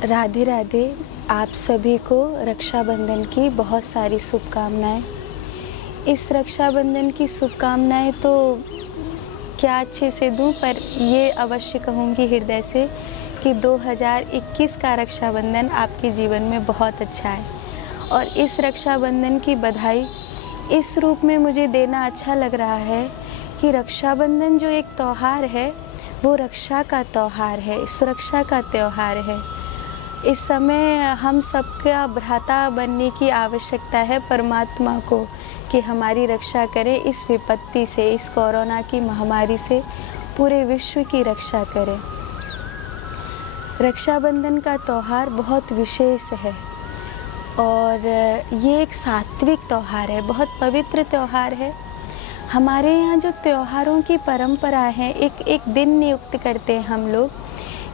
राधे राधे। आप सभी को रक्षाबंधन की बहुत सारी शुभकामनाएं। इस रक्षाबंधन की शुभकामनाएं तो क्या अच्छे से दूं, पर ये अवश्य कहूँगी हृदय से कि 2021 का रक्षाबंधन आपके जीवन में बहुत अच्छा है। और इस रक्षाबंधन की बधाई इस रूप में मुझे देना अच्छा लग रहा है कि रक्षाबंधन जो एक त्यौहार है वो रक्षा का त्यौहार है, सुरक्षा का त्यौहार है। इस समय हम सबका भ्राता बनने की आवश्यकता है परमात्मा को कि हमारी रक्षा करे इस विपत्ति से, इस कोरोना की महामारी से पूरे विश्व की रक्षा करे। रक्षाबंधन का त्यौहार बहुत विशेष है और ये एक सात्विक त्यौहार है, बहुत पवित्र त्यौहार है। हमारे यहाँ जो त्योहारों की परंपरा है, एक दिन नियुक्त करते हैं हम लोग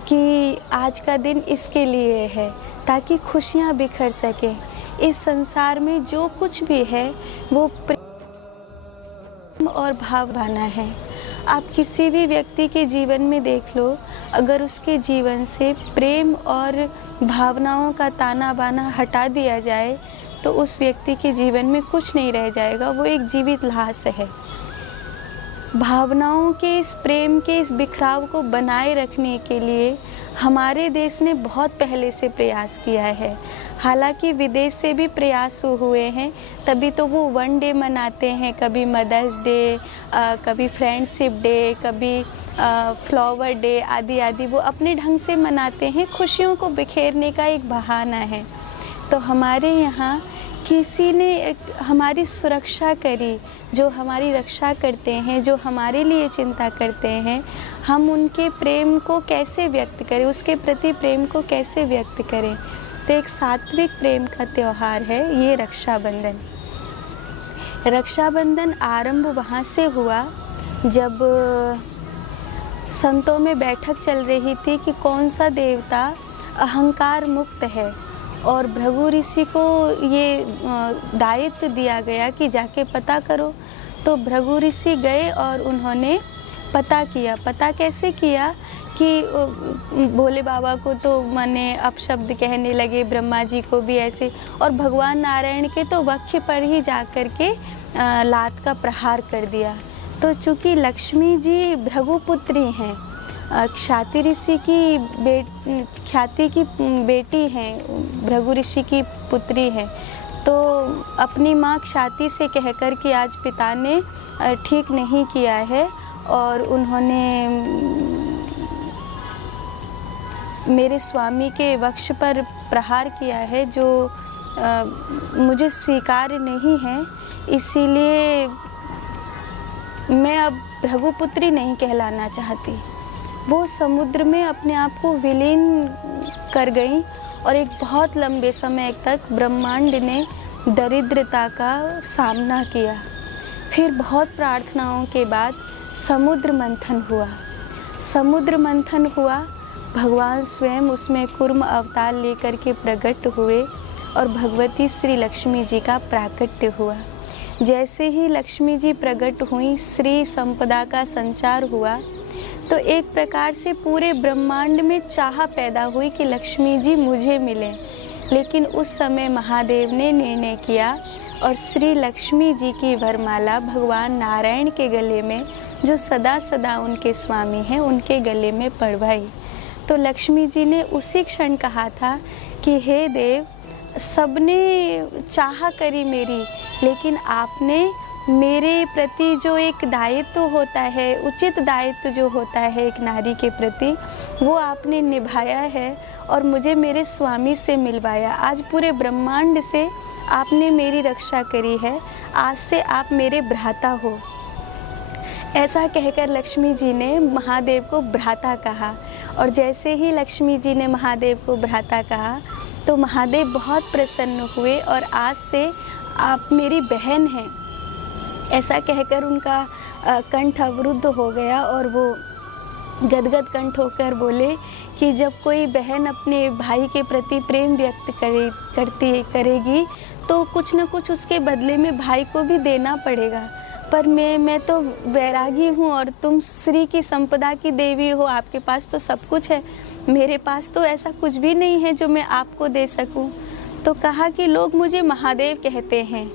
कि आज का दिन इसके लिए है ताकि खुशियाँ बिखर सकें। इस संसार में जो कुछ भी है वो प्रेम और भावना है। आप किसी भी व्यक्ति के जीवन में देख लो, अगर उसके जीवन से प्रेम और भावनाओं का ताना बाना हटा दिया जाए तो उस व्यक्ति के जीवन में कुछ नहीं रह जाएगा, वो एक जीवित लाश है। भावनाओं के, इस प्रेम के, इस बिखराव को बनाए रखने के लिए हमारे देश ने बहुत पहले से प्रयास किया है। हालांकि विदेश से भी प्रयास हुए हैं, तभी तो वो वन डे मनाते हैं, कभी मदर्स डे, कभी फ्रेंडशिप डे, कभी फ्लावर डे आदि आदि। वो अपने ढंग से मनाते हैं, खुशियों को बिखेरने का एक बहाना है। तो हमारे यहाँ किसी ने हमारी सुरक्षा करी, जो हमारी रक्षा करते हैं, जो हमारे लिए चिंता करते हैं, हम उनके प्रेम को कैसे व्यक्त करें, उसके प्रति प्रेम को कैसे व्यक्त करें। तो एक सात्विक प्रेम का त्यौहार है ये रक्षाबंधन। रक्षाबंधन आरंभ वहाँ से हुआ जब संतों में बैठक चल रही थी कि कौन सा देवता अहंकार मुक्त है, और भृगु ऋषि को ये दायित्व दिया गया कि जाके पता करो। तो भृगु ऋषि गए और उन्होंने पता किया। पता कैसे किया कि भोले बाबा को तो माने अपशब्द कहने लगे, ब्रह्मा जी को भी ऐसे, और भगवान नारायण के तो वक्ष पर ही जाकर के लात का प्रहार कर दिया। तो चूँकि लक्ष्मी जी भृगु पुत्री हैं, ख्याति ऋषि की ख्याति की बेटी हैं, भृगु ऋषि की पुत्री हैं, तो अपनी माँ ख्याति से कहकर कि आज पिता ने ठीक नहीं किया है और उन्होंने मेरे स्वामी के वक्ष पर प्रहार किया है जो मुझे स्वीकार्य नहीं है, इसीलिए मैं अब भृगुपुत्री नहीं कहलाना चाहती। वो समुद्र में अपने आप को विलीन कर गई और एक बहुत लंबे समय तक ब्रह्मांड ने दरिद्रता का सामना किया। फिर बहुत प्रार्थनाओं के बाद समुद्र मंथन हुआ। समुद्र मंथन हुआ, भगवान स्वयं उसमें कूर्म अवतार लेकर के प्रकट हुए और भगवती श्री लक्ष्मी जी का प्राकट्य हुआ। जैसे ही लक्ष्मी जी प्रकट हुई, श्री संपदा का संचार हुआ, तो एक प्रकार से पूरे ब्रह्मांड में चाह पैदा हुई कि लक्ष्मी जी मुझे मिले। लेकिन उस समय महादेव ने निर्णय किया और श्री लक्ष्मी जी की वरमाला भगवान नारायण के गले में, जो सदा सदा उनके स्वामी हैं, उनके गले में पड़वाई। तो लक्ष्मी जी ने उसी क्षण कहा था कि हे देव, सबने चाह करी मेरी, लेकिन आपने मेरे प्रति जो एक दायित्व होता है, उचित दायित्व जो होता है एक नारी के प्रति, वो आपने निभाया है और मुझे मेरे स्वामी से मिलवाया। आज पूरे ब्रह्मांड से आपने मेरी रक्षा करी है, आज से आप मेरे भ्राता हो। ऐसा कहकर लक्ष्मी जी ने महादेव को भ्राता कहा, और जैसे ही लक्ष्मी जी ने महादेव को भ्राता कहा तो महादेव बहुत प्रसन्न हुए और आज से आप मेरी बहन हैं, ऐसा कहकर उनका कंठ अवरुद्ध हो गया और वो गदगद कंठ होकर बोले कि जब कोई बहन अपने भाई के प्रति प्रेम व्यक्त करेगी तो कुछ न कुछ उसके बदले में भाई को भी देना पड़ेगा। पर मैं तो वैरागी हूँ और तुम श्री की संपदा की देवी हो, आपके पास तो सब कुछ है, मेरे पास तो ऐसा कुछ भी नहीं है जो मैं आपको दे सकूं। तो कहा कि लोग मुझे महादेव कहते हैं।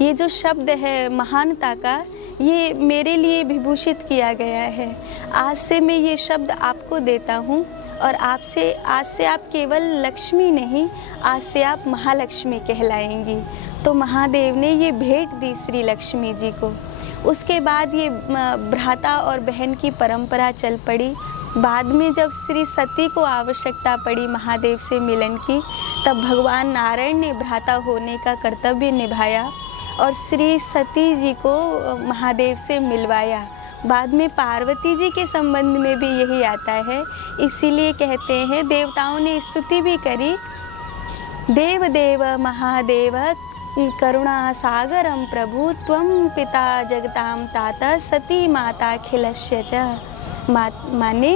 ये जो शब्द है महानता का, ये मेरे लिए विभूषित किया गया है। आज से मैं ये शब्द आपको देता हूँ और आज से आप केवल लक्ष्मी नहीं, आज से आप महालक्ष्मी कहलाएंगी। तो महादेव ने ये भेंट दी श्री लक्ष्मी जी को। उसके बाद ये भ्राता और बहन की परंपरा चल पड़ी। बाद में जब श्री सती को आवश्यकता पड़ी महादेव से मिलन की, तब भगवान नारायण ने भ्राता होने का कर्तव्य निभाया और श्री सती जी को महादेव से मिलवाया। बाद में पार्वती जी के संबंध में भी यही आता है। इसीलिए कहते हैं, देवताओं ने स्तुति भी करी, देव देव महादेव करुणा सागरम प्रभु त्वं पिता जगताम ताता सती माता खिलस्य च। माने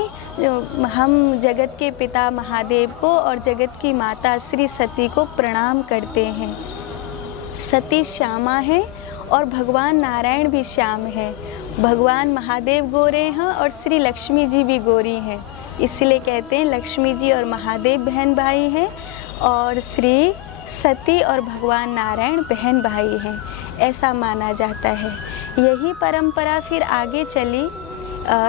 हम जगत के पिता महादेव को और जगत की माता श्री सती को प्रणाम करते हैं। सती श्यामा है और भगवान नारायण भी श्याम है। भगवान महादेव गोरे हैं और श्री लक्ष्मी जी भी गोरी हैं। इसलिए कहते हैं लक्ष्मी जी और महादेव बहन भाई हैं और श्री सती और भगवान नारायण बहन भाई हैं, ऐसा माना जाता है। यही परंपरा फिर आगे चली।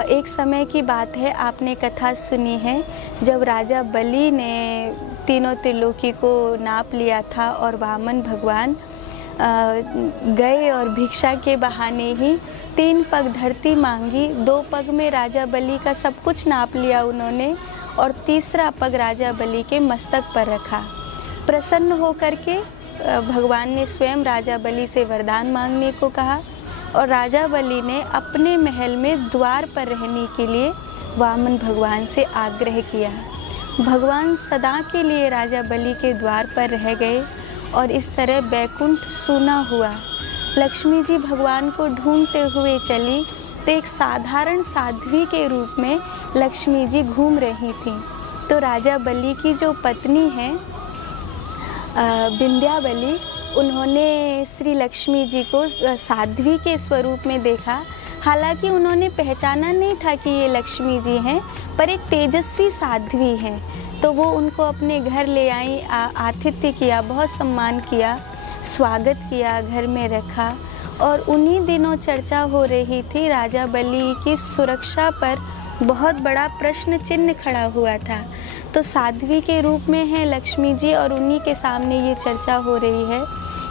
एक समय की बात है, आपने कथा सुनी है, जब राजा बलि ने तीनों त्रिलोकी को नाप लिया था और वामन भगवान गए और भिक्षा के बहाने ही 3 पग धरती मांगी। 2 पग में राजा बलि का सब कुछ नाप लिया उन्होंने और तीसरा पग राजा बलि के मस्तक पर रखा। प्रसन्न होकर के भगवान ने स्वयं राजा बलि से वरदान मांगने को कहा और राजा बलि ने अपने महल में द्वार पर रहने के लिए वामन भगवान से आग्रह किया। भगवान सदा के लिए राजा बलि के द्वार पर रह गए और इस तरह बैकुंठ सूना हुआ। लक्ष्मी जी भगवान को ढूंढते हुए चली तो एक साधारण साध्वी के रूप में लक्ष्मी जी घूम रही थीं। तो राजा बलि की जो पत्नी है विंध्यावली, उन्होंने श्री लक्ष्मी जी को साध्वी के स्वरूप में देखा। हालांकि उन्होंने पहचाना नहीं था कि ये लक्ष्मी जी हैं, पर एक तेजस्वी साध्वी हैं। तो वो उनको अपने घर ले आई, आतिथ्य किया, बहुत सम्मान किया, स्वागत किया, घर में रखा। और उन्हीं दिनों चर्चा हो रही थी, राजा बलि की सुरक्षा पर बहुत बड़ा प्रश्न चिन्ह खड़ा हुआ था। तो साध्वी के रूप में है लक्ष्मी जी और उन्हीं के सामने ये चर्चा हो रही है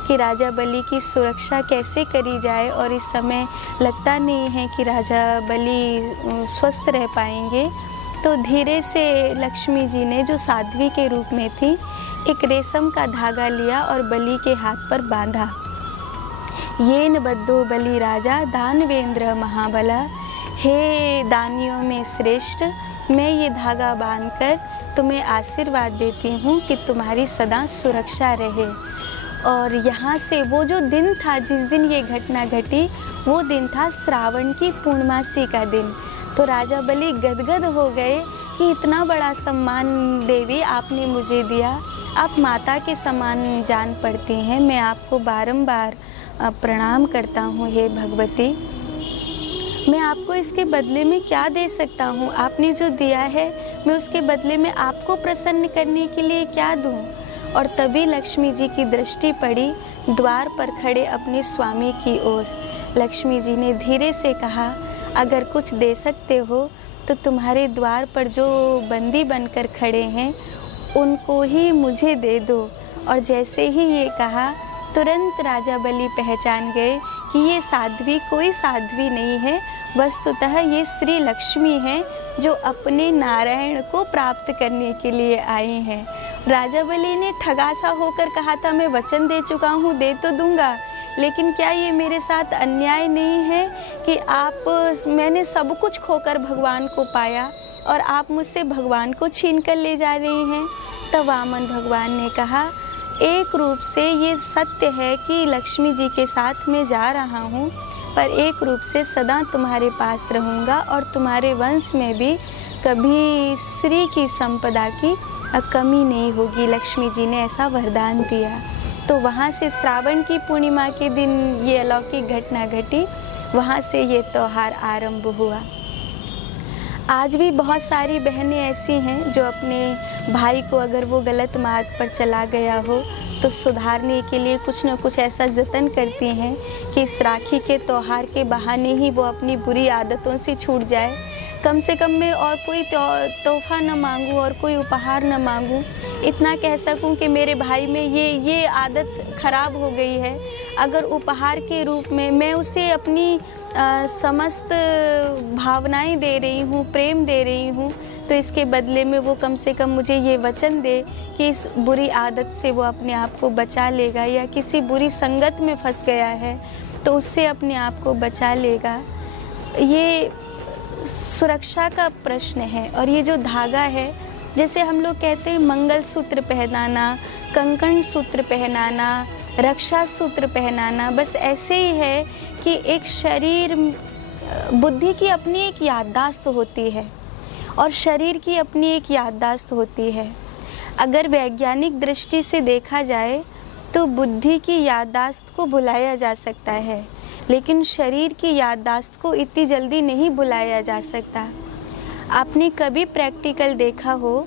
कि राजा बलि की सुरक्षा कैसे करी जाए। और इस समय लगता नहीं है कि राजा बलि स्वस्थ रह पाएंगे। तो धीरे से लक्ष्मी जी ने, जो साध्वी के रूप में थी, एक रेशम का धागा लिया और बलि के हाथ पर बांधा। येन बद्धो बलि राजा दानवेंद्र महाबला, हे दानियों में श्रेष्ठ, मैं ये धागा बांधकर तुम्हें आशीर्वाद देती हूँ कि तुम्हारी सदा सुरक्षा रहे। और यहाँ से वो जो दिन था जिस दिन ये घटना घटी, वो दिन था श्रावण की पूर्णमासी का दिन। तो राजा बलि गदगद हो गए कि इतना बड़ा सम्मान देवी आपने मुझे दिया, आप माता के समान जान पड़ती हैं, मैं आपको बारंबार प्रणाम करता हूँ हे भगवती। मैं आपको इसके बदले में क्या दे सकता हूँ? आपने जो दिया है मैं उसके बदले में आपको प्रसन्न करने के लिए क्या दूँ? और तभी लक्ष्मी जी की दृष्टि पड़ी द्वार पर खड़े अपने स्वामी की ओर। लक्ष्मी जी ने धीरे से कहा, अगर कुछ दे सकते हो तो तुम्हारे द्वार पर जो बंदी बनकर खड़े हैं उनको ही मुझे दे दो। और जैसे ही ये कहा, तुरंत राजा बलि पहचान गए कि ये साध्वी कोई साध्वी नहीं है, वस्तुतः ये श्री लक्ष्मी हैं जो अपने नारायण को प्राप्त करने के लिए आई हैं। राजा बलि ने ठगासा होकर कहा था, मैं वचन दे चुका हूँ, दे तो दूंगा, लेकिन क्या ये मेरे साथ अन्याय नहीं है कि मैंने सब कुछ खोकर भगवान को पाया और आप मुझसे भगवान को छीन कर ले जा रही हैं? तब वामन भगवान ने कहा, एक रूप से ये सत्य है कि लक्ष्मी जी के साथ मैं जा रहा हूँ, पर एक रूप से सदा तुम्हारे पास रहूँगा और तुम्हारे वंश में भी कभी श्री की संपदा की कमी नहीं होगी। लक्ष्मी जी ने ऐसा वरदान दिया। तो वहाँ से श्रावण की पूर्णिमा के दिन ये अलौकिक घटना घटी, वहाँ से ये त्यौहार आरंभ हुआ। आज भी बहुत सारी बहनें ऐसी हैं जो अपने भाई को अगर वो गलत मार्ग पर चला गया हो तो सुधारने के लिए कुछ न कुछ ऐसा जतन करती हैं कि इस राखी के त्यौहार के बहाने ही वो अपनी बुरी आदतों से छूट जाए। कम से कम मैं और कोई तोहफ़ा न मांगूँ और कोई उपहार न मांगूँ, इतना कह सकूँ कि मेरे भाई में ये आदत ख़राब हो गई है। अगर उपहार के रूप में मैं उसे अपनी समस्त भावनाएं दे रही हूँ, प्रेम दे रही हूँ, तो इसके बदले में वो कम से कम मुझे ये वचन दे कि इस बुरी आदत से वो अपने आप को बचा लेगा, या किसी बुरी संगत में फंस गया है तो उससे अपने आप को बचा लेगा। ये सुरक्षा का प्रश्न है। और ये जो धागा है, जैसे हम लोग कहते हैं मंगलसूत्र पहनाना, कंकण सूत्र पहनाना, रक्षा सूत्र पहनाना, बस ऐसे ही है कि एक शरीर, बुद्धि की अपनी एक याददाश्त होती है और शरीर की अपनी एक याददाश्त होती है। अगर वैज्ञानिक दृष्टि से देखा जाए तो बुद्धि की याददाश्त को भुलाया जा सकता है, लेकिन शरीर की याददाश्त को इतनी जल्दी नहीं भुलाया जा सकता। आपने कभी प्रैक्टिकल देखा हो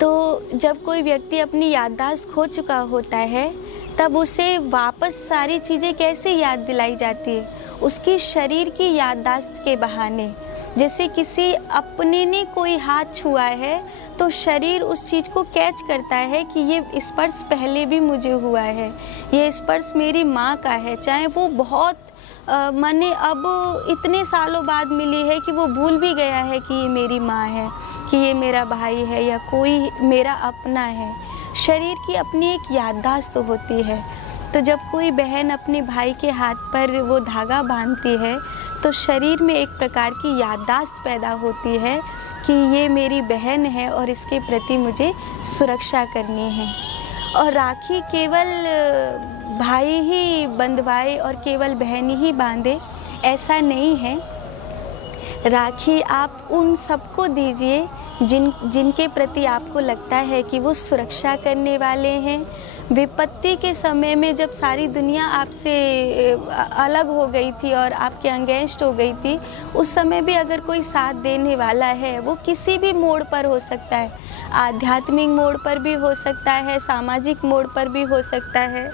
तो जब कोई व्यक्ति अपनी याददाश्त खो चुका होता है तब उसे वापस सारी चीज़ें कैसे याद दिलाई जाती है? उसकी शरीर की याददाश्त के बहाने। जैसे किसी अपने ने कोई हाथ छुआ है तो शरीर उस चीज़ को कैच करता है कि ये स्पर्श पहले भी मुझे हुआ है, ये स्पर्श मेरी माँ का है, चाहे वो बहुत माने अब इतने सालों बाद मिली है कि वो भूल भी गया है कि ये मेरी माँ है, कि ये मेरा भाई है या कोई मेरा अपना है। शरीर की अपनी एक याददाश्त होती है। तो जब कोई बहन अपने भाई के हाथ पर वो धागा बांधती है तो शरीर में एक प्रकार की याददाश्त पैदा होती है कि ये मेरी बहन है और इसके प्रति मुझे सुरक्षा करनी है। और राखी केवल भाई ही बंधवाए और केवल बहन ही बांधे, ऐसा नहीं है। राखी आप उन सबको दीजिए जिनके प्रति आपको लगता है कि वो सुरक्षा करने वाले हैं। विपत्ति के समय में जब सारी दुनिया आपसे अलग हो गई थी और आपके अगेंस्ट हो गई थी, उस समय भी अगर कोई साथ देने वाला है, वो किसी भी मोड़ पर हो सकता है, आध्यात्मिक मोड़ पर भी हो सकता है, सामाजिक मोड़ पर भी हो सकता है,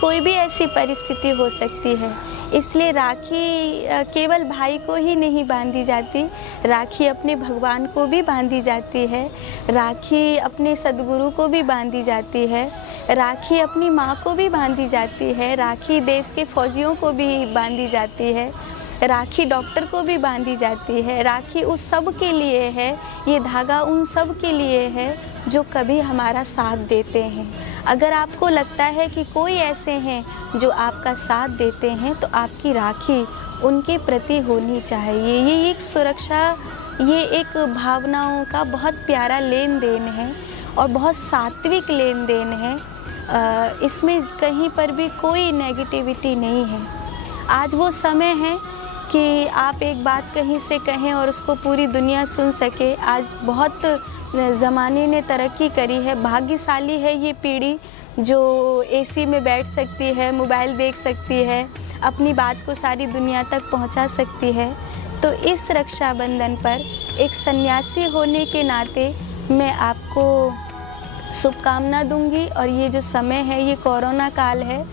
कोई भी ऐसी परिस्थिति हो सकती है। इसलिए राखी केवल भाई को ही नहीं बांधी जाती, राखी अपने भगवान को भी बांधी जाती है, राखी अपने सद्गुरु को भी बांधी जाती है, राखी अपनी माँ को भी बांधी जाती है, राखी देश के फौजियों को भी बांधी जाती है, राखी डॉक्टर को भी बांधी जाती है। राखी उस सब के लिए है, ये धागा उन सब के लिए है जो कभी हमारा साथ देते हैं। अगर आपको लगता है कि कोई ऐसे हैं जो आपका साथ देते हैं तो आपकी राखी उनके प्रति होनी चाहिए। ये एक सुरक्षा, ये एक भावनाओं का बहुत प्यारा लेन देन है और बहुत सात्विक लेन देन है। इसमें कहीं पर भी कोई नेगेटिविटी नहीं है। आज वो समय है कि आप एक बात कहीं से कहें और उसको पूरी दुनिया सुन सके। आज बहुत ज़माने ने तरक्की करी है, भाग्यशाली है ये पीढ़ी जो एसी में बैठ सकती है, मोबाइल देख सकती है, अपनी बात को सारी दुनिया तक पहुंचा सकती है। तो इस रक्षाबंधन पर एक सन्यासी होने के नाते मैं आपको शुभकामना दूंगी। और ये जो समय है ये कोरोना काल है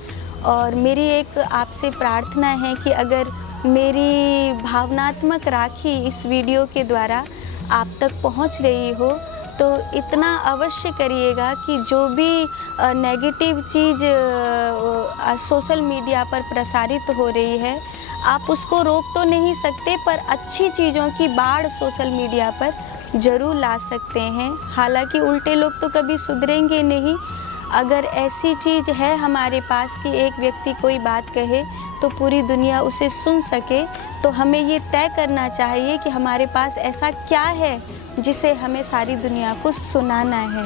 और मेरी एक आपसे प्रार्थना है कि अगर मेरी भावनात्मक राखी इस वीडियो के द्वारा आप तक पहुंच रही हो तो इतना अवश्य करिएगा कि जो भी नेगेटिव चीज़ सोशल मीडिया पर प्रसारित हो रही है, आप उसको रोक तो नहीं सकते, पर अच्छी चीज़ों की बाढ़ सोशल मीडिया पर ज़रूर ला सकते हैं। हालांकि उल्टे लोग तो कभी सुधरेंगे नहीं। अगर ऐसी चीज़ है हमारे पास कि एक व्यक्ति कोई बात कहे तो पूरी दुनिया उसे सुन सके, तो हमें ये तय करना चाहिए कि हमारे पास ऐसा क्या है जिसे हमें सारी दुनिया को सुनाना है।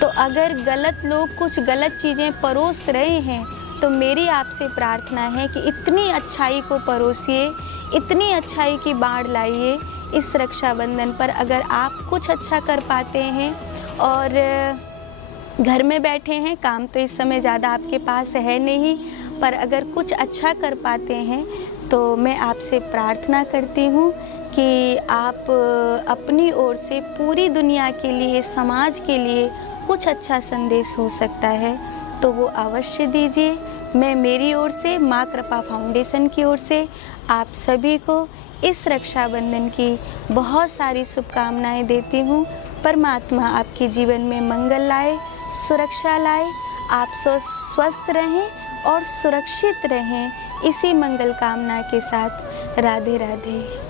तो अगर गलत लोग कुछ गलत चीज़ें परोस रहे हैं तो मेरी आपसे प्रार्थना है कि इतनी अच्छाई को परोसिए, इतनी अच्छाई की बाढ़ लाइए इस रक्षाबंधन पर। अगर आप कुछ अच्छा कर पाते हैं और घर में बैठे हैं, काम तो इस समय ज़्यादा आपके पास है नहीं, पर अगर कुछ अच्छा कर पाते हैं तो मैं आपसे प्रार्थना करती हूँ कि आप अपनी ओर से पूरी दुनिया के लिए, समाज के लिए कुछ अच्छा संदेश हो सकता है तो वो अवश्य दीजिए। मैं मेरी ओर से, माँ कृपा फाउंडेशन की ओर से आप सभी को इस रक्षाबंधन की बहुत सारी शुभकामनाएं देती हूँ। परमात्मा आपके जीवन में मंगल लाए, सुरक्षा लाए, आप स्वस्थ रहें और सुरक्षित रहें। इसी मंगल कामना के साथ राधे राधे।